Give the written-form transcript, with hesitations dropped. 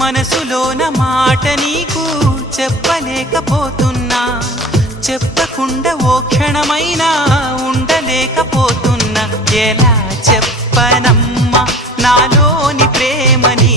మనసులోన మాట నీకు చెప్పలేకపోతున్నా, చెప్పకుండా ఓ క్షణమైనా ఉండలేకపోతున్నా. ఎలా చెప్పనమ్మా నాలోని ప్రేమని